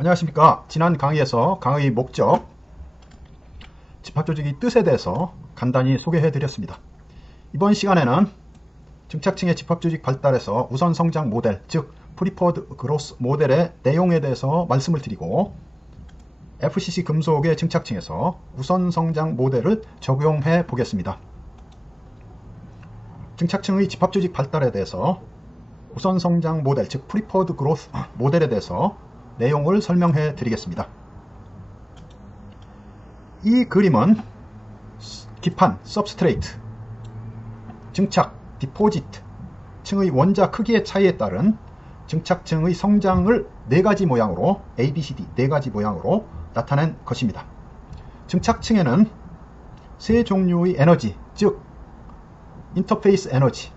안녕하십니까. 지난 강의에서 강의 목적, 집합조직의 뜻에 대해서 간단히 소개해 드렸습니다. 이번 시간에는 증착층의 집합조직 발달에서 우선 성장 모델, 즉 프리퍼드 그로스 모델의 내용에 대해서 말씀을 드리고, FCC 금속의 증착층에서 우선 성장 모델을 적용해 보겠습니다. 증착층의 집합조직 발달에 대해서 우선 성장 모델, 즉 프리퍼드 그로스 모델에 대해서 내용을 설명해 드리겠습니다. 이 그림은 기판, 서브스트레이트, 증착, 디포지트 층의 원자 크기의 차이에 따른 증착층의 성장을 네 가지 모양으로 ABCD 네 가지 모양으로 나타낸 것입니다. 증착층에는 세 종류의 에너지, 즉 인터페이스 에너지,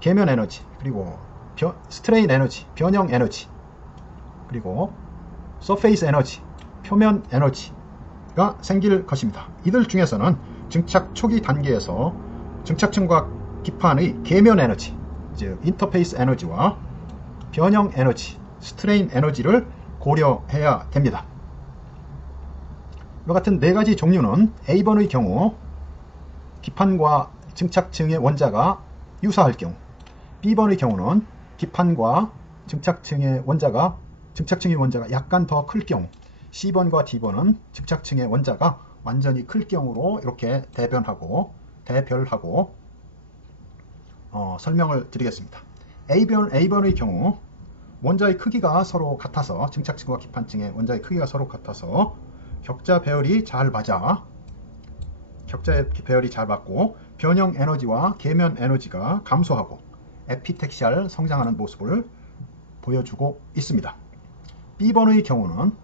계면 에너지, 그리고 스트레인 에너지, 변형 에너지, 그리고 서페이스 에너지, 표면 에너지가 생길 것입니다. 이들 중에서는 증착 초기 단계에서 증착층과 기판의 계면 에너지, 즉 인터페이스 에너지와 변형 에너지, 스트레인 에너지를 고려해야 됩니다. 이와 같은 네 가지 종류는 A번의 경우 기판과 증착층의 원자가 유사할 경우, B번의 경우는 기판과 증착층의 원자가 약간 더 클 경우, C번과 D번은 증착층의 원자가 완전히 클 경우로 이렇게 대별하고 설명을 드리겠습니다. A번의 경우 원자의 크기가 서로 같아서, 증착층과 기판층의 원자의 크기가 서로 같아서 격자 배열이 잘 맞고 변형 에너지와 계면 에너지가 감소하고 에피텍시알 성장하는 모습을 보여주고 있습니다. B번의 경우는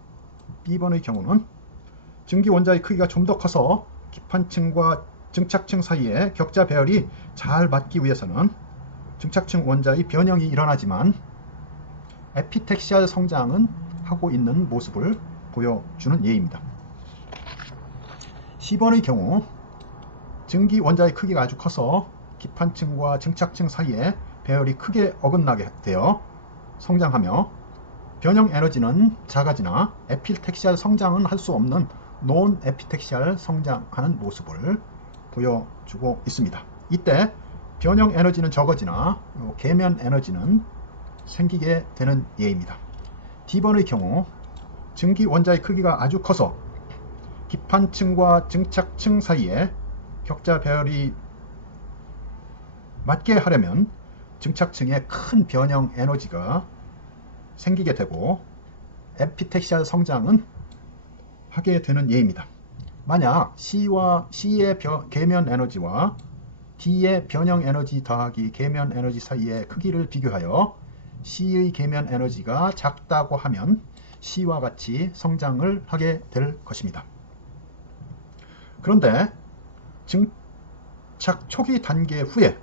증기 원자의 크기가 좀 더 커서 기판층과 증착층 사이에 격자 배열이 잘 맞기 위해서는 증착층 원자의 변형이 일어나지만 에피텍시알 성장은 하고 있는 모습을 보여주는 예입니다. C번의 경우 증기 원자의 크기가 아주 커서 기판층과 증착층 사이에 배열이 크게 어긋나게 되어 성장하며 변형 에너지는 작아지나 에피텍시알 성장은 할 수 없는 논 에피텍시알 성장하는 모습을 보여주고 있습니다. 이때 변형 에너지는 적어지나 계면 에너지는 생기게 되는 예입니다. D번의 경우 증기 원자의 크기가 아주 커서 기판층과 증착층 사이에 격자 배열이 맞게 하려면 증착층에 큰 변형 에너지가 생기게 되고 에피텍시알 성장은 하게 되는 예입니다. 만약 C의 계면 에너지와 D의 변형 에너지 더하기 계면 에너지 사이의 크기를 비교하여 C의 계면 에너지가 작다고 하면 C와 같이 성장을 하게 될 것입니다. 그런데 증착 초기 단계 후에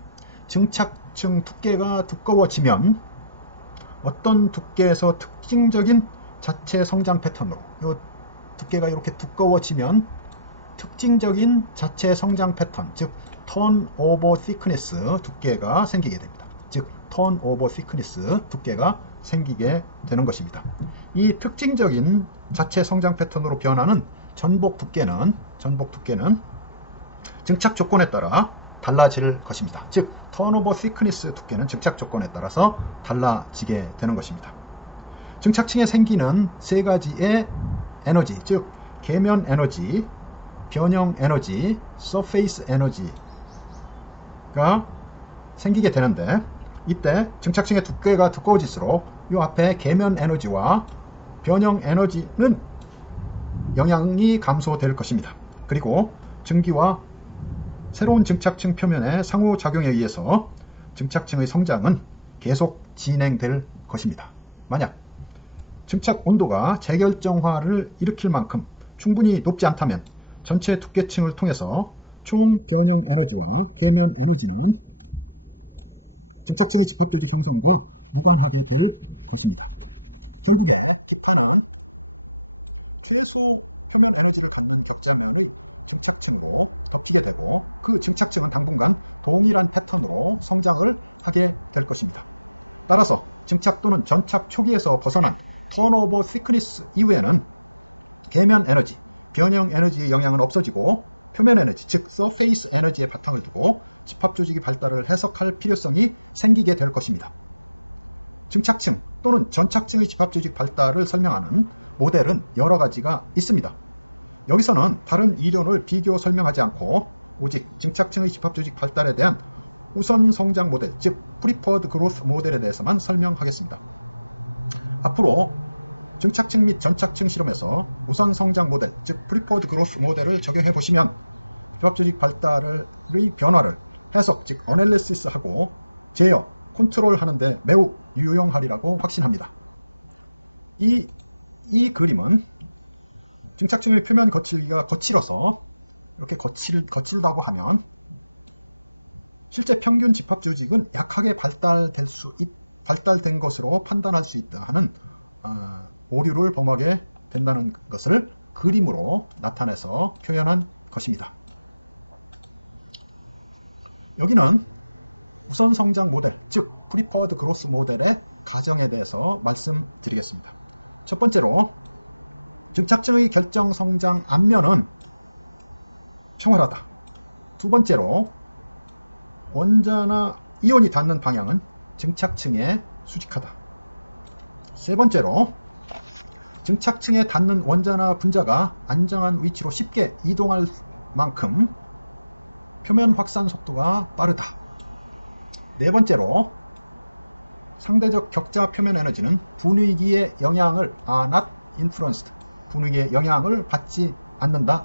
증착층 두께가 두꺼워지면 어떤 두께에서 특징적인 자체 성장 패턴으로, 이 두께가 이렇게 두꺼워지면 특징적인 자체 성장 패턴, 즉 턴오버 thickness 두께가 생기게 됩니다. 즉 턴오버 thickness 두께가 생기게 되는 것입니다. 이 특징적인 자체 성장 패턴으로 변하는 전복 두께는 증착 조건에 따라 달라질 것입니다. 즉 턴오버 thickness 두께는 증착 조건에 따라서 달라지게 되는 것입니다. 증착층에 생기는 세 가지의 에너지, 즉 계면 에너지, 변형 에너지, 서페이스 에너지가 생기게 되는데, 이때 증착층의 두께가 두꺼워질수록 이 앞에 계면 에너지와 변형 에너지는 영향이 감소될 것입니다. 그리고 증기와 새로운 증착층 표면의 상호작용에 의해서 증착층의 성장은 계속 진행될 것입니다. 만약 증착 온도가 재결정화를 일으킬 만큼 충분히 높지 않다면 전체 두께층을 통해서 총 변형 에너지와 계면 에너지는 증착층의 집합조직 형성과 무관하게 될 것입니다. 결국에는 기판은 최소 표면 에너지를 갖는 격자면을 증착층으로 덮이게 되고 그 증착층을 덮는 동일한 패턴으로 성장을 하게 될 것입니다. 따라서 증착 또는 증착 축에서 벗어나 서로고 테크닉 이외에는 대면 에너지 영향을 없어지고 표면 에너지, 즉 서페이스 에너지의 바탕을 두고 집합조직의 발달을 해석할 필요성이 생기게 될 것입니다. 증착층 또는 전착층의 집합조직 발달을 설명하는 모델은 여러 가지가 있습니다. 여기서는 다른 이름을 비교 설명하지 않고 오직 증착층의 집합조직 발달에 대한 우선 성장 모델, 즉 프리퍼드 그로스 모델에 대해서만 설명하겠습니다. 앞으로 증착층 및 전착층 실험에서 우선 성장 모델, 즉 프리퍼드 그로스 모델을 적용해 보시면 집합조직 발달의 변화를 해석, 즉 애널리시스하고 제어, 컨트롤하는 데 매우 유용하리라고 확신합니다. 이 그림은 증착층의 표면 거칠기가 거칠어서 이렇게 거칠다고 하면 실제 평균 집합조직은 약하게 발달된 것으로 판단할 수 있다는 오류를 범하게 된다는 것을 그림으로 나타내서 표현한 것입니다. 여기는 우선 성장 모델, 즉 프리퍼드 그로스 모델의 가정에 대해서 말씀드리겠습니다. 첫 번째로 증착층의 결정 성장 앞면은 청원하다. 두 번째로 원자나 이온이 닿는 방향은 증착층에 수직하다. 세 번째로 증착층에 닿는 원자나 분자가 안정한 위치로 쉽게 이동할 만큼 표면 확산 속도가 빠르다. 네 번째로 상대적 격자 표면 에너지는 분위기의 영향을 not influence, 분위기의 영향을 받지 않는다.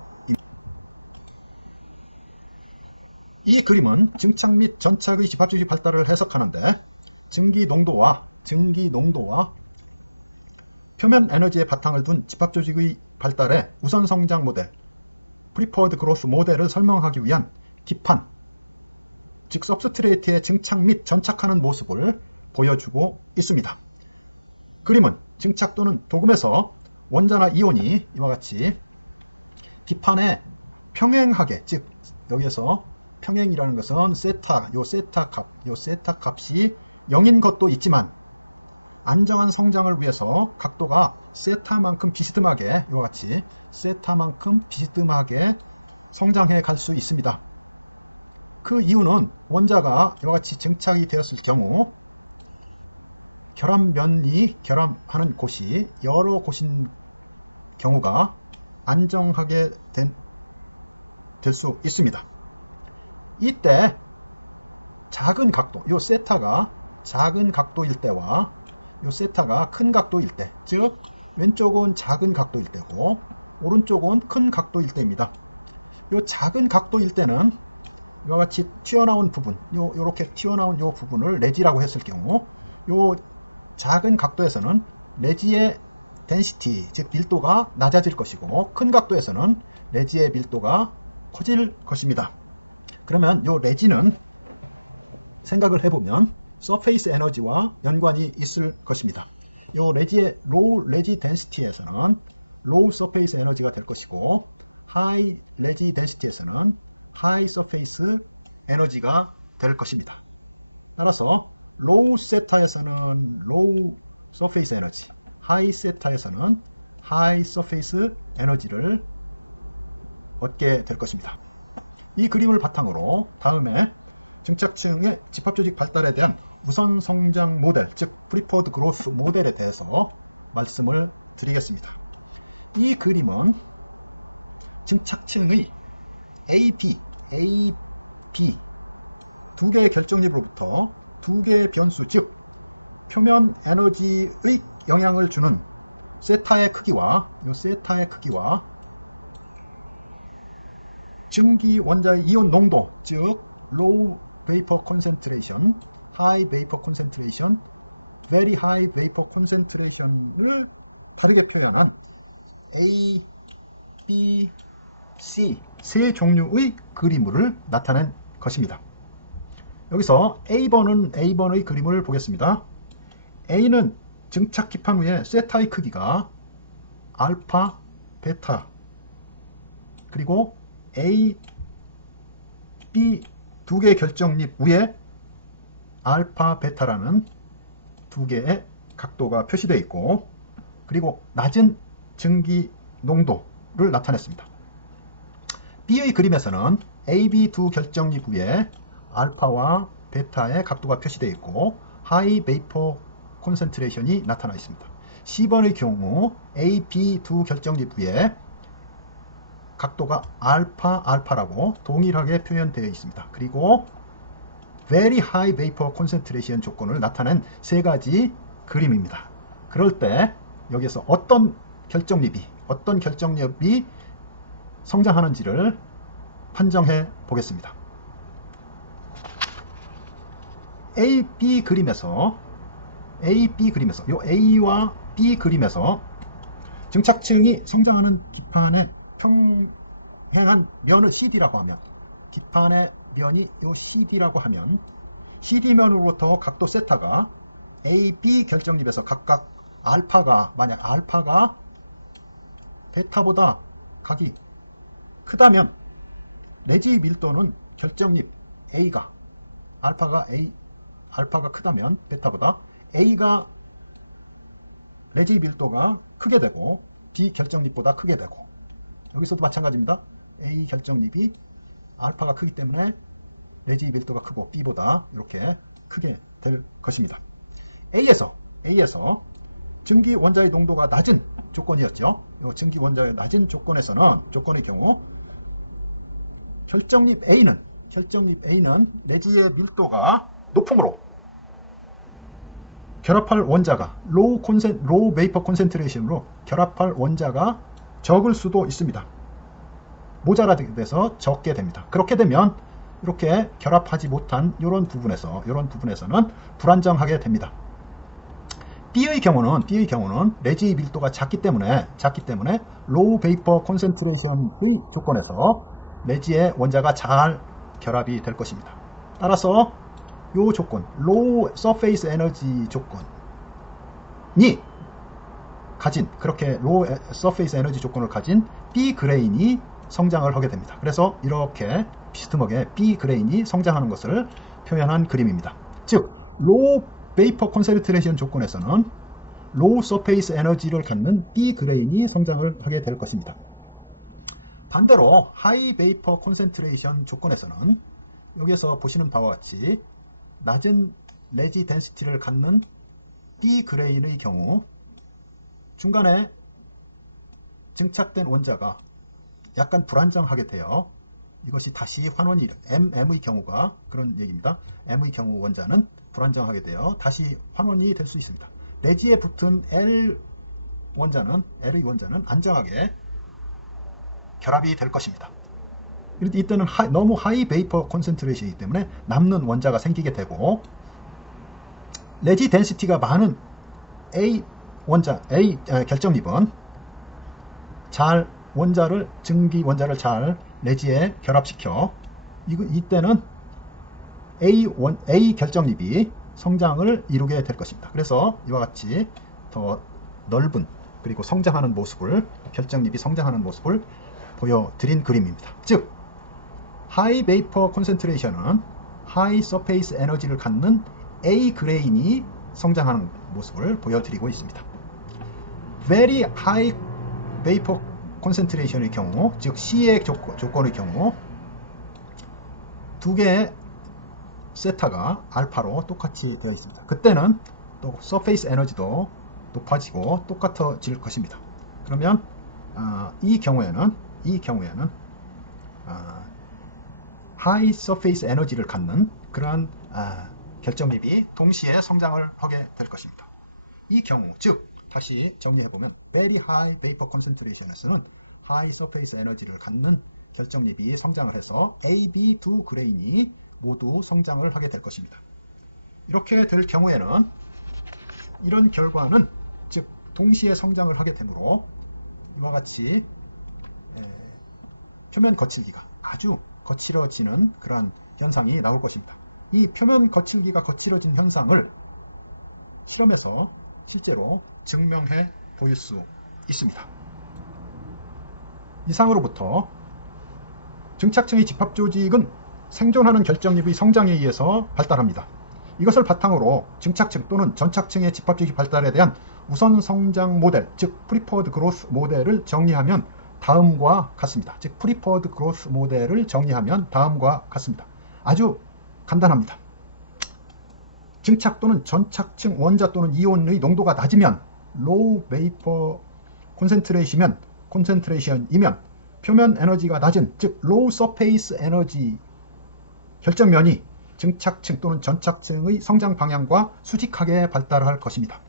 이 그림은 증착 및 전착의 집합조직 발달을 해석하는데 증기 농도와 표면 에너지의 바탕을 둔 집합조직의 발달의 우선 성장 모델, 프리퍼드 그로스 모델을 설명하기 위한 기판, 즉 서브스트레이트의 증착 및 전착하는 모습을 보여주고 있습니다. 그림은 증착 또는 도금에서 원자나 이온이 이와 같이 기판에 평행하게, 즉 여기에서 평행이라는 것은 세타 값이 0인 것도 있지만 안정한 성장을 위해서 각도가 세타만큼 비스듬하게 이와 같이 세타만큼 비스듬하게 성장해 갈 수 있습니다. 그 이유는 원자가 이와 같이 증착이 되었을 경우 결합하는 곳이 여러 곳인 경우가 안정하게 될 수 있습니다. 이때 작은 각도, 이 세타가 작은 각도일 때와 이 세타가 큰 각도일 때, 즉 왼쪽은 작은 각도일 때고 오른쪽은 큰 각도일 때입니다. 이 작은 각도일 때는 이와 같이 튀어나온 부분, 이렇게 튀어나온 이 부분을 내지라고 했을 경우 이 작은 각도에서는 내지의 density, 즉 밀도가 낮아질 것이고 큰 각도에서는 내지의 밀도가 커질 것입니다. 그러면 이 내지는 생각을 해보면 서페이스 에너지와 연관이 있을 것입니다. 이 내지의 로우 내지 덴시티에서는 로우 서페이스 에너지가 될 것이고 하이 내지 덴시티에서는 하이 서페이스 에너지가 될 것입니다. 따라서 로우 세타에서는 로우 서페이스 에너지, 하이 세타에서는 하이 서페이스 에너지를 얻게 될 것입니다. 이 그림을 바탕으로 다음에 증착층의 집합조직 발달에 대한 우선 성장 모델, 즉 프리퍼드 그로스 모델에 대해서 말씀을 드리겠습니다. 이 그림은 증착층의 AB 두 개의 결정입으로부터 두 개의 변수, 즉 표면 에너지의 영향을 주는 세타의 크기와 증기 원자의 이온 농도, 즉 low vapor concentration, high vapor concentration, very high vapor concentration을 다르게 표현한 A, B, C 세 종류의 그림을 나타낸 것입니다. 여기서 A번의 그림을 보겠습니다. A는 증착 기판 위에 세타의 크기가 알파, 베타, 그리고 A, B 두 개의 결정립 위에 알파, 베타라는 두 개의 각도가 표시되어 있고, 그리고 낮은 증기 농도를 나타냈습니다. B의 그림에서는 AB 두 결정립 위에 알파와 베타의 각도가 표시되어 있고 하이 베이퍼 콘센트레이션이 나타나 있습니다. C번의 경우 AB 두 결정립 위에 각도가 알파라고 동일하게 표현되어 있습니다. 그리고 Very High Vapor Concentration 조건을 나타낸 세 가지 그림입니다. 그럴 때 여기서 어떤 결정립이 성장하는지를 판정해 보겠습니다. A, B 그림에서 이 A와 B 그림에서 증착층이 성장하는 기판의 평행한 면을 CD라고 하면, 기판의 면이 요 CD라고 하면 CD면으로부터 각도 세타가 AB 결정립에서 각각 만약 알파가 베타보다 각이 크다면 내지 밀도는 결정립 A가 알파가 크다면 베타보다 A가 내지 밀도가 크게 되고 B 결정립보다 크게 되고, 여기서도 마찬가지입니다. A 결정립이 알파가 크기 때문에 내지 밀도가 크고 B보다 이렇게 크게 될 것입니다. A에서 증기 원자의 농도가 낮은 조건이었죠. 이 증기 원자의 낮은 조건의 경우 결정립 A는 내지의 밀도가 높으므로 결합할 원자가 로우 베이퍼 콘센트레이션으로 결합할 원자가 적을 수도 있습니다. 모자라게 돼서 적게 됩니다. 그렇게 되면 이렇게 결합하지 못한 이런 부분에서는 불안정하게 됩니다. B의 경우는 내지의 밀도가 작기 때문에 로우 베이퍼 콘센트레이션의 조건에서 내지의 원자가 잘 결합이 될 것입니다. 따라서 이 조건, 로우 서페이스 에너지 조건이 가진, 그렇게 로우 서페이스 에너지 조건을 가진 B 그레인이 성장을 하게 됩니다. 그래서 이렇게 비스듬하게 B 그레인이 성장하는 것을 표현한 그림입니다. 즉, 로우 베이퍼 콘센트레이션 조건에서는 로우 서페이스 에너지를 갖는 B 그레인이 성장을 하게 될 것입니다. 반대로 하이 베이퍼 콘센트레이션 조건에서는 여기에서 보시는 바와 같이 낮은 내지 덴시티를 갖는 B 그레인의 경우 중간에 증착된 원자가 약간 불안정하게 되어 이것이 다시 환원이 M의 경우가 그런 얘기입니다. M의 경우 원자는 불안정하게 되어 다시 환원이 될 수 있습니다. 내지에 붙은 L의 원자는 안정하게 결합이 될 것입니다. 이때는 너무 하이 베이퍼 콘센트레이션이기 때문에 남는 원자가 생기게 되고, 내지 덴시티가 많은 A 결정립은 증기 원자를 잘 내지에 결합시켜 이때는 A 결정립이 성장을 이루게 될 것입니다. 그래서 이와 같이 더 넓은 그리고 성장하는 모습을, 결정립이 성장하는 모습을 보여드린 그림입니다. 즉, 하이 베이퍼 콘센트레이션은 하이 서페이스 에너지를 갖는 A 그레인이 성장하는 모습을 보여드리고 있습니다. Very High Vapor Concentration의 경우, 즉 C의 조건의 경우 두 개의 세타가 알파로 똑같이 되어 있습니다. 그때는 또 서페이스 에너지도 높아지고 똑같아질 것입니다. 그러면 이 경우에는 하이 서페이스 에너지를 갖는 그러한 결정립이 동시에 성장을 하게 될 것입니다. 이 경우, 즉 다시 정리해보면 Very High Vapor Concentration에서는 하이 서페이스 에너지를 갖는 결정립이 성장을 해서 AB 두 그레인이 모두 성장을 하게 될 것입니다. 이렇게 될 경우에는 이런 결과는, 즉 동시에 성장을 하게 되므로 이와 같이 표면 거칠기가 아주 거칠어지는 그러한 현상이 나올 것입니다. 이 표면 거칠기가 거칠어진 현상을 실험에서 실제로 증명해 보일 수 있습니다. 이상으로부터 증착층의 집합조직은 생존하는 결정립의 성장에 의해서 발달합니다. 이것을 바탕으로 증착층 또는 전착층의 집합조직 발달에 대한 우선 성장 모델, 즉 프리퍼드 그로스 모델을 정리하면 다음과 같습니다. 즉 프리퍼드 그로스 모델을 정리하면 다음과 같습니다. 아주 간단합니다. 증착 또는 전착층 원자 또는 이온의 농도가 낮으면 low vapor concentration이면 표면 에너지가 낮은 즉 low surface energy 결정면이 증착층 또는 전착층의 성장 방향과 수직하게 발달할 것입니다.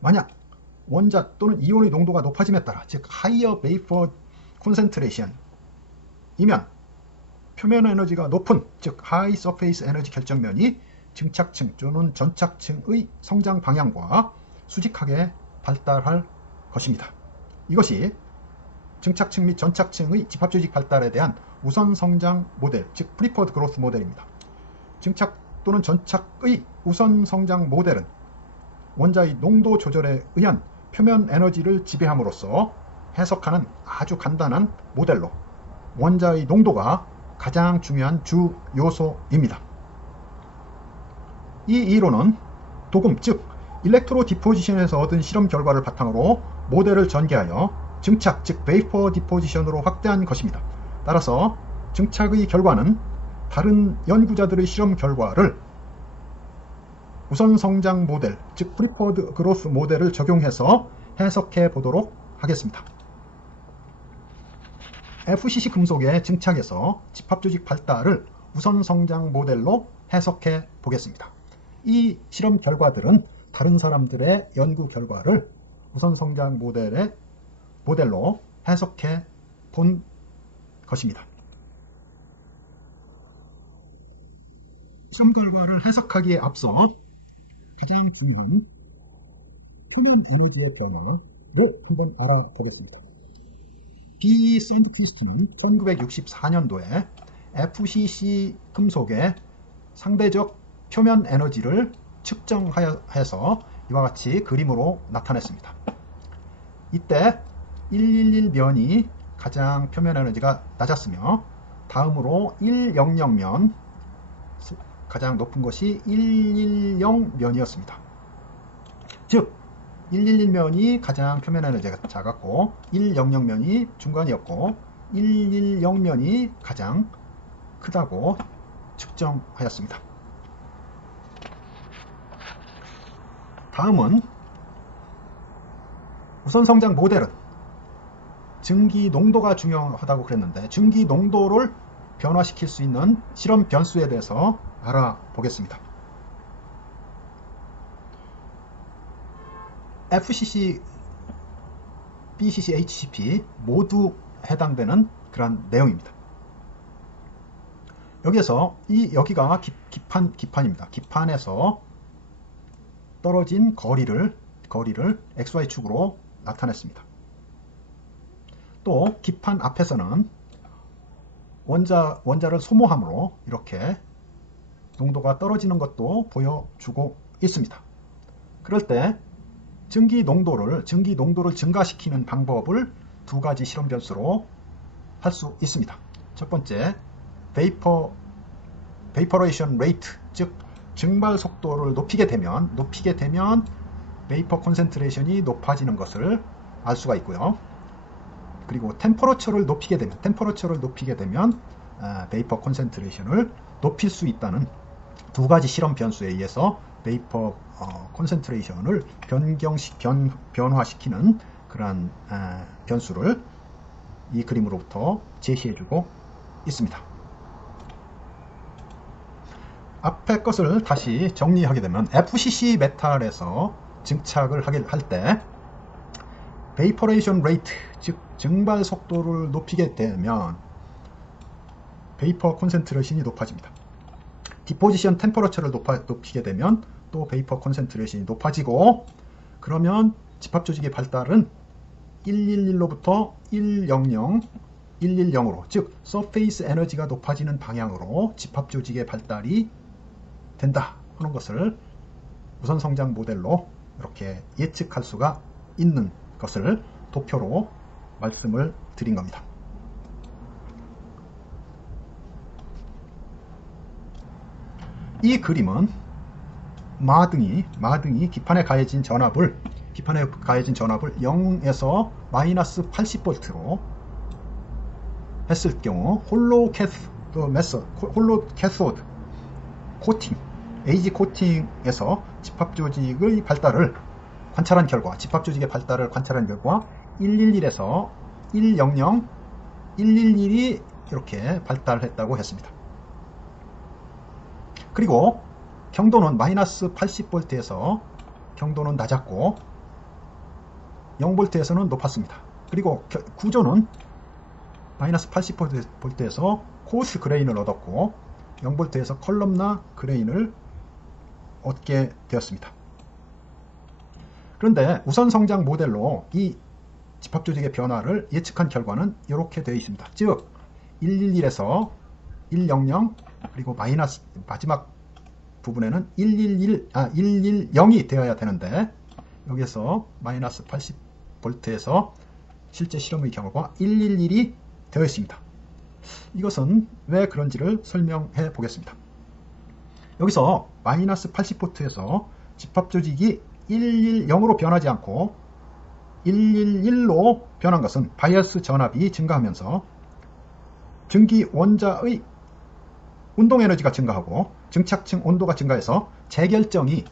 만약 원자 또는 이온의 농도가 높아짐에 따라 즉 higher vapor concentration 이면 표면 에너지가 높은 즉 high surface energy 결정면이 증착층 또는 전착층의 성장 방향과 수직하게 발달할 것입니다. 이것이 증착층 및 전착층의 집합조직 발달에 대한 우선 성장 모델, 즉 프리퍼드 그로스 모델입니다. 증착 또는 전착의 우선 성장 모델은 원자의 농도 조절에 의한 표면 에너지를 지배함으로써 해석하는 아주 간단한 모델로 원자의 농도가 가장 중요한 주 요소입니다. 이 이론은 도금 즉 일렉트로 디포지션에서 얻은 실험 결과를 바탕으로 모델을 전개하여 증착 즉 베이퍼 디포지션으로 확대한 것입니다. 따라서 증착의 결과는 다른 연구자들의 실험 결과를 우선 성장 모델 즉 프리퍼드 그로스 모델을 적용해서 해석해 보도록 하겠습니다. FCC 금속의 증착에서 집합조직 발달을 우선 성장 모델로 해석해 보겠습니다. 이 실험 결과들은 다른 사람들의 연구 결과를 우선 성장 모델로 해석해 본 것입니다. 실험 결과를 해석하기에 앞서 가장 중요한 표면 에너지의 변화를 한번 알아보겠습니다. B. 샌드키스키 1964년도에 FCC 금속의 상대적 표면 에너지를 측정해서 이와 같이 그림으로 나타냈습니다. 이때 111면이 가장 표면 에너지가 낮았으며 다음으로 100면 가장 높은 것이 110면이었습니다. 즉 111면이 가장 표면 에너지가 작았고 100면이 중간이었고 110면이 가장 크다고 측정하였습니다. 다음은 우선 성장 모델은 증기 농도가 중요하다고 그랬는데 증기 농도를 변화시킬 수 있는 실험 변수에 대해서 알아보겠습니다. FCC, BCC, HCP 모두 해당되는 그런 내용입니다. 여기에서 여기가 기판입니다. 기판에서 떨어진 거리를 XY축으로 나타냈습니다. 또 기판 앞에서는 원자를 소모함으로 이렇게 농도가 떨어지는 것도 보여주고 있습니다. 그럴 때 증기 농도를 증가시키는 방법을 두 가지 실험 변수로 할 수 있습니다. 첫 번째, Vaporation Rate, 즉 증발 속도를 높이게 되면 Vapor Concentration이 높아지는 것을 알 수가 있고요. 그리고 템퍼러처를 높이게 되면 Vapor Concentration을 높일 수 있다는 두 가지 실험 변수에 의해서 Vapor Concentration을 변화시키는 그러한 변수를 이 그림으로부터 제시해주고 있습니다. 앞에 것을 다시 정리하게 되면 FCC 메탈에서 증착을 할 때 Vaporation Rate, 즉 증발 속도를 높이게 되면 Vapor Concentration이 높아집니다. Deposition Temperature를 높이게 되면 또 Vapor Concentration이 높아지고, 그러면 집합조직의 발달은 111로부터 110으로, 즉 Surface Energy가 높아지는 방향으로 집합조직의 발달이 된다 하는 것을 우선 성장 모델로 이렇게 예측할 수가 있는 것을 도표로 말씀을 드린 겁니다. 이 그림은 마등이 기판에 가해진 전압을 0에서 마이너스 80V로 했을 경우 홀로 캐소드 코팅, 에이지 코팅에서 집합 조직의 발달을 관찰한 결과 111에서 100, 111이 이렇게 발달했다고 했습니다. 그리고 경도는 마이너스 80V에서 경도는 낮았고 0V에서는 높았습니다. 그리고 구조는 마이너스 80V에서 코스 그레인을 얻었고 0V에서 컬럼나 그레인을 얻게 되었습니다. 그런데 우선 성장 모델로 이 집합 조직의 변화를 예측한 결과는 이렇게 되어 있습니다. 즉 111에서 100 그리고 마이너스 마지막 부분에는 110이 되어야 되는데 여기서 마이너스 80V에서 실제 실험의 경우가 111이 되어 있습니다. 이것은 왜 그런지를 설명해 보겠습니다. 여기서 마이너스 80V에서 집합 조직이 110으로 변하지 않고 111로 변한 것은 바이어스 전압이 증가하면서 증기 원자의 운동 에너지가 증가하고 증착층 온도가 증가해서 재결정이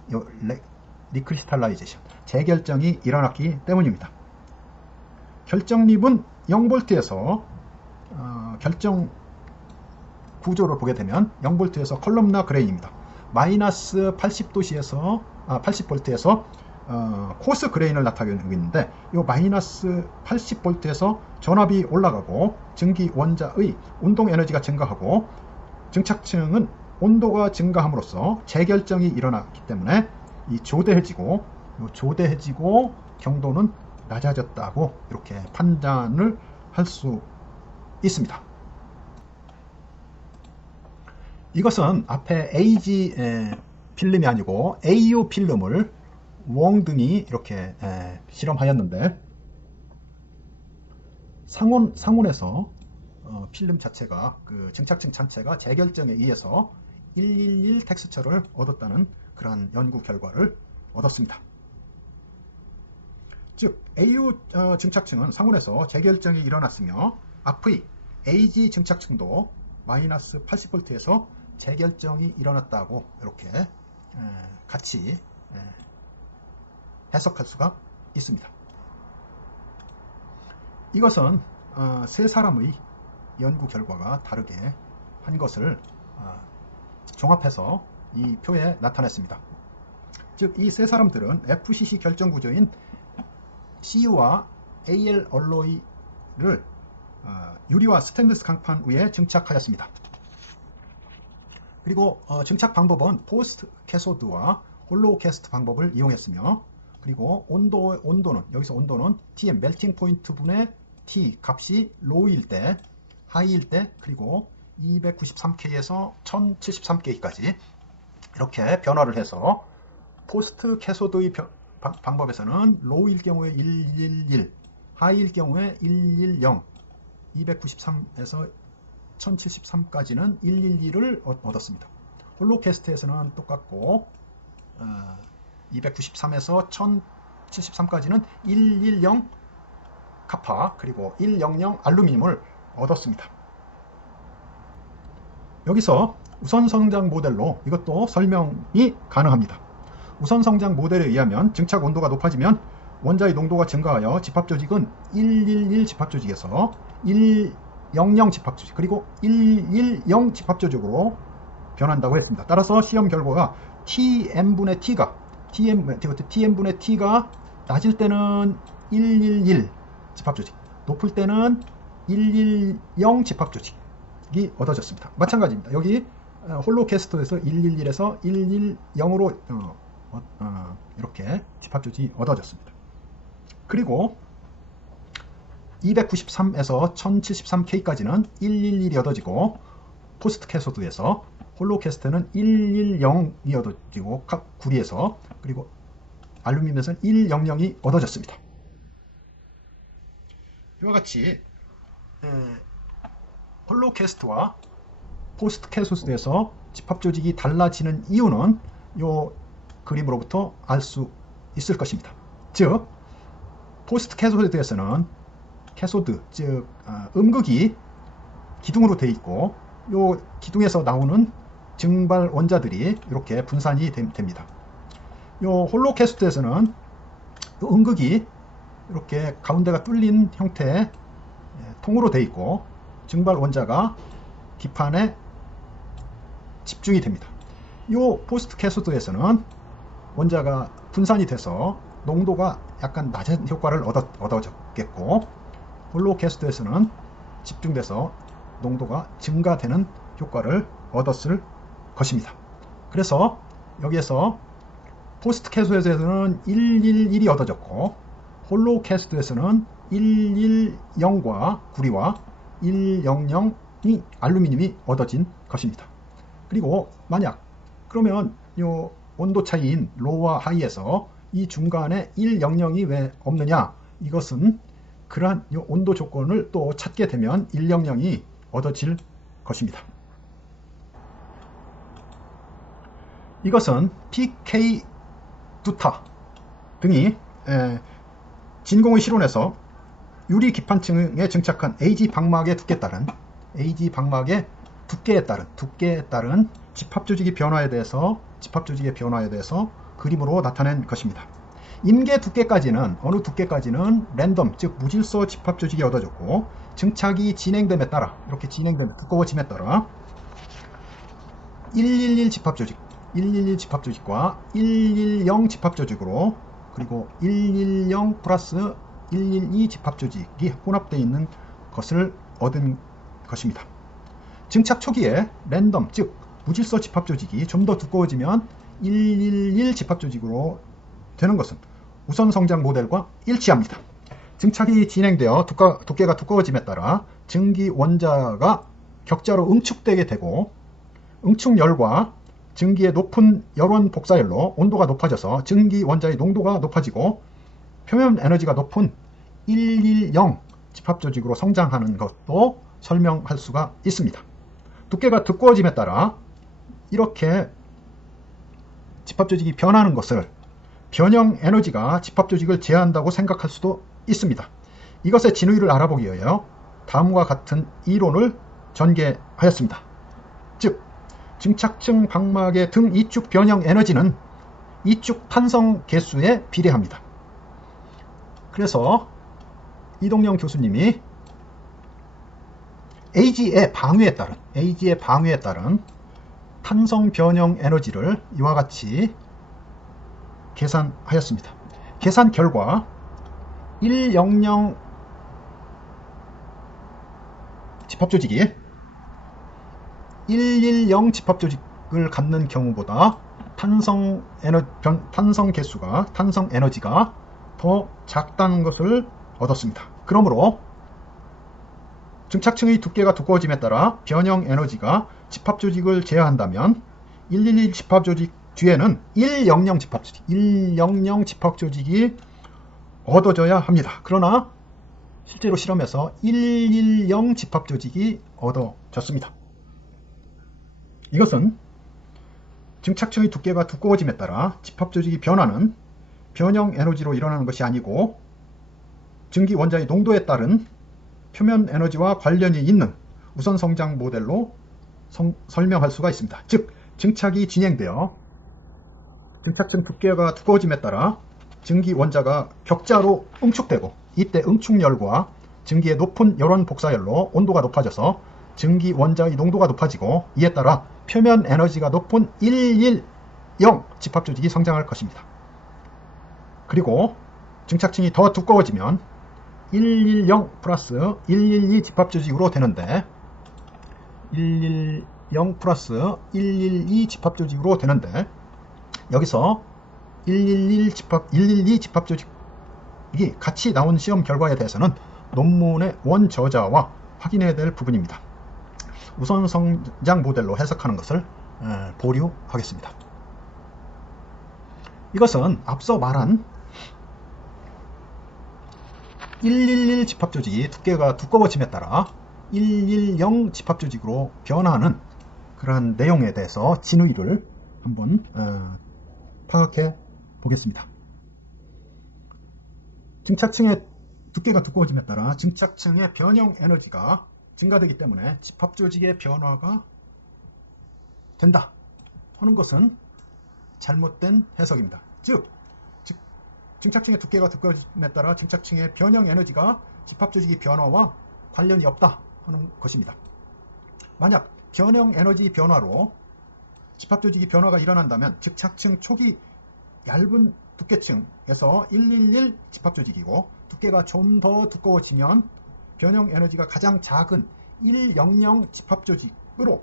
리크리스탈라이제이션 재결정이 일어났기 때문입니다. 결정립은 0V에서 결정 구조를 보게 되면 0V에서 컬럼나 그레인입니다. 마이너스 80도시에서 80V에서 코스 그레인을 나타내고 있는데 이 마이너스 80V에서 전압이 올라가고 증기 원자의 운동 에너지가 증가하고 증착층은 온도가 증가함으로써 재결정이 일어났기 때문에 이 조대해지고 경도는 낮아졌다고 이렇게 판단을 할 수 있습니다. 이것은 앞에 AG 필름이 아니고 AU 필름을 웡 등이 이렇게 실험하였는데 상온에서 필름 자체가 그 증착층 자체가 재결정에 의해서 111 텍스처를 얻었다는 그러한 연구 결과를 얻었습니다. 즉 AU 증착층은 상온에서 재결정이 일어났으며 앞의 AG 증착층도 마이너스 80V에서 재결정이 일어났다고 이렇게 같이 해석할 수가 있습니다. 이것은 세 사람의 연구 결과가 다르게 한 것을 종합해서 이 표에 나타냈습니다. 즉 이 세 사람들은 FCC 결정 구조인 CU와 AL 얼로이를 유리와 스테인리스 강판 위에 증착하였습니다. 그리고 증착 방법은 포스트 캐소드와 홀로우 캐스트 방법을 이용했으며 그리고 온도는 여기서 온도는 TM 멜팅 포인트 분의 T 값이 로우일 때 하이일 때 그리고 293K에서 1073K까지 이렇게 변화를 해서 포스트 캐소드의 방법에서는 로우일 경우에 111 하이일 경우에 110 293에서 1073까지는 111을 얻었습니다. 홀로캐스트에서는 똑같고 293에서 1073까지는 110 카파 그리고 100 알루미늄을 얻었습니다. 여기서 우선 성장 모델로 이것도 설명이 가능합니다. 우선 성장 모델에 의하면 증착 온도가 높아지면 원자의 농도가 증가하여 집합 조직은 111 집합 조직에서 100 집합 조직 그리고 110 집합 조직으로 변한다고 했습니다. 따라서 시험 결과가 TM분의 T가 낮을 때는 111 집합 조직, 높을 때는 110 집합 조직이 얻어졌습니다. 마찬가지입니다. 여기 홀로캐스터에서 111에서 110으로 이렇게 집합 조직이 얻어졌습니다. 그리고 293에서 1073K까지는 111이 얻어지고 포스트 캐소드에서 홀로캐스트는 110이 얻어지고 각 구리에서 그리고 알루미늄에서는 100이 얻어졌습니다. 이와 같이 홀로캐스트와 포스트 캐소드에서 집합 조직이 달라지는 이유는 요 그림으로부터 알 수 있을 것입니다. 즉 포스트 캐소드에서는 캐소드, 즉 음극이 기둥으로 되어 있고 요 기둥에서 나오는 증발 원자들이 이렇게 분산이 됩니다. 요 홀로 캐소드에서는 음극이 이렇게 가운데가 뚫린 형태의 통으로 되어 있고 증발 원자가 기판에 집중이 됩니다. 요 포스트 캐소드에서는 원자가 분산이 돼서 농도가 약간 낮은 효과를 얻어졌겠고 홀로 캐소드에서는 집중돼서 농도가 증가되는 효과를 얻었을 것입니다. 그래서 여기에서 포스트 캐소드에서는 111이 얻어졌고 홀로 캐소드에서는 110과 구리와 100이 알루미늄이 얻어진 것입니다. 그리고 만약 그러면 요 온도 차이인 로우와 하이에서 이 중간에 100이 왜 없느냐, 이것은 그러한 요 온도 조건을 또 찾게 되면 100이 얻어질 것입니다. 이것은 PK 두타 등이 진공의 실온에서 유리 기판층에 증착한 AG 방막의 두께에 따른 집합 조직의 변화에 대해서 그림으로 나타낸 것입니다. 임계 두께까지는 어느 두께까지는 랜덤, 즉 무질서 집합 조직이 얻어졌고 증착이 진행됨에 따라 이렇게 두꺼워짐에 따라 111 집합 조직과 110 집합 조직으로 그리고 110 플러스 112 집합 조직이 혼합되어 있는 것을 얻은 것입니다. 증착 초기에 랜덤, 즉 무질서 집합 조직이 좀 더 두꺼워지면 111 집합 조직으로 되는 것은 우선 성장 모델과 일치합니다. 증착이 진행되어 두께가 두꺼워짐에 따라 증기 원자가 격자로 응축되게 되고 응축열과 증기의 높은 열원 복사열로 온도가 높아져서 증기 원자의 농도가 높아지고 표면 에너지가 높은 110 집합 조직으로 성장하는 것도 설명할 수가 있습니다. 두께가 두꺼워짐에 따라 이렇게 집합 조직이 변하는 것을 변형 에너지가 집합 조직을 제어한다고 생각할 수도 있습니다. 이것의 진위를 알아보기 위하여 다음과 같은 이론을 전개하였습니다. 즉 증착층 방막의 등 이축 변형 에너지는 이축 탄성 개수에 비례합니다. 그래서 이동영 교수님이 AG의 방위에 따른 탄성 변형 에너지를 이와 같이 계산하였습니다. 계산 결과 100 집합 조직이 110 집합 조직을 갖는 경우보다 탄성 에너지가 더 작다는 것을 얻었습니다. 그러므로 증착층의 두께가 두꺼워짐에 따라 변형 에너지가 집합 조직을 제어한다면 111 집합 조직 뒤에는 100 집합 조직이 얻어져야 합니다. 그러나 실제로 실험에서 110 집합 조직이 얻어졌습니다. 이것은 증착층의 두께가 두꺼워짐에 따라 집합 조직이 변하는 변형 에너지로 일어나는 것이 아니고 증기 원자의 농도에 따른 표면 에너지와 관련이 있는 우선 성장 모델로 설명할 수가 있습니다. 즉 증착이 진행되어 증착층 두께가 두꺼워짐에 따라 증기 원자가 격자로 응축되고 이때 응축열과 증기의 높은 열원 복사열로 온도가 높아져서 증기 원자의 농도가 높아지고 이에 따라 표면 에너지가 높은 110 집합 조직이 성장할 것입니다. 그리고 증착층이 더 두꺼워지면 110 플러스 112 집합 조직으로 되는데 110 플러스 112 집합 조직으로 되는데 여기서 112 집합 조직이 같이 나온 시험 결과에 대해서는 논문의 원저자와 확인해야 될 부분입니다. 우선 성장 모델로 해석하는 것을 보류하겠습니다. 이것은 앞서 말한 111 집합 조직이 두께가 두꺼워짐에 따라 110 집합 조직으로 변하는 그러한 내용에 대해서 진위를 한번 파악해 보겠습니다. 증착층의 두께가 두꺼워짐에 따라 증착층의 변형 에너지가 증가되기 때문에 집합 조직의 변화가 된다 하는 것은 잘못된 해석입니다. 즉 증착층의 두께가 두꺼워짐에 따라 증착층의 변형 에너지가 집합 조직의 변화와 관련이 없다 하는 것입니다. 만약 변형 에너지 변화로 집합 조직의 변화가 일어난다면 증착층 초기 얇은 두께층에서 111 집합 조직이고 두께가 좀 더 두꺼워지면 변형 에너지가 가장 작은 100 집합 조직으로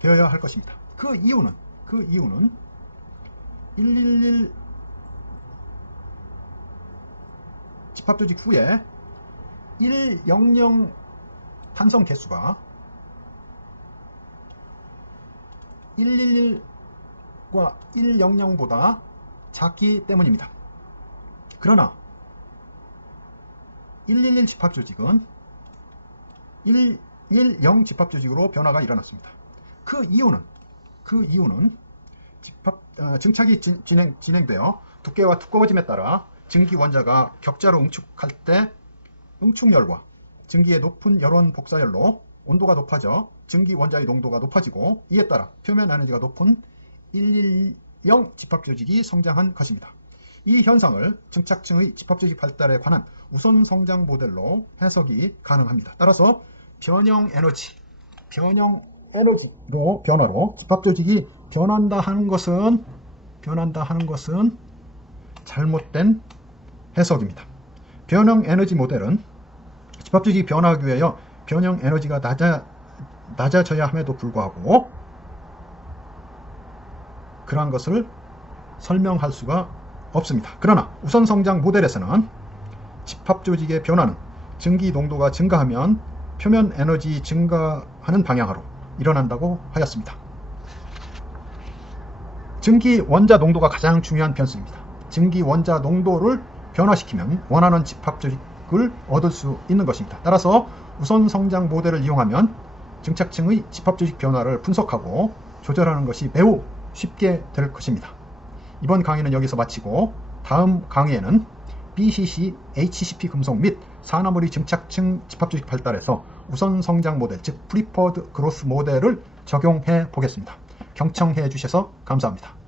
되어야 할 것입니다. 그 이유는 111 집합 조직 후에 100 탄성 개수가 111과 100보다 작기 때문입니다. 그러나 111 집합 조직은 110 집합 조직으로 변화가 일어났습니다. 그 이유는 증착이 진행되어 두께와 두꺼워짐에 따라 증기 원자가 격자로 응축할 때 응축열과 증기의 높은 열원 복사열로 온도가 높아져 증기 원자의 농도가 높아지고 이에 따라 표면 에너지가 높은 110 집합 조직이 성장한 것입니다. 이 현상을 증착층의 집합 조직 발달에 관한 우선 성장 모델로 해석이 가능합니다. 따라서 변형 에너지로 변화로 집합 조직이 변한다 하는 것은 잘못된 해석입니다. 변형 에너지 모델은 집합 조직이 변화하기 위하여 변형 에너지가 낮아져야 함에도 불구하고 그러한 것을 설명할 수가 없습니다. 그러나 우선 성장 모델에서는 집합 조직의 변화는 증기 농도가 증가하면 표면 에너지 증가하는 방향으로 일어난다고 하였습니다. 증기 원자 농도가 가장 중요한 변수입니다. 증기 원자 농도를 변화시키면 원하는 집합 조직을 얻을 수 있는 것입니다. 따라서 우선 성장 모델을 이용하면 증착층의 집합 조직 변화를 분석하고 조절하는 것이 매우 쉽게 될 것입니다. 이번 강의는 여기서 마치고 다음 강의에는 BCC, HCP 금속 및 산화물의 증착층 집합 조직 발달에서 우선 성장 모델, 즉 프리퍼드 그로스 모델을 적용해 보겠습니다. 경청해 주셔서 감사합니다.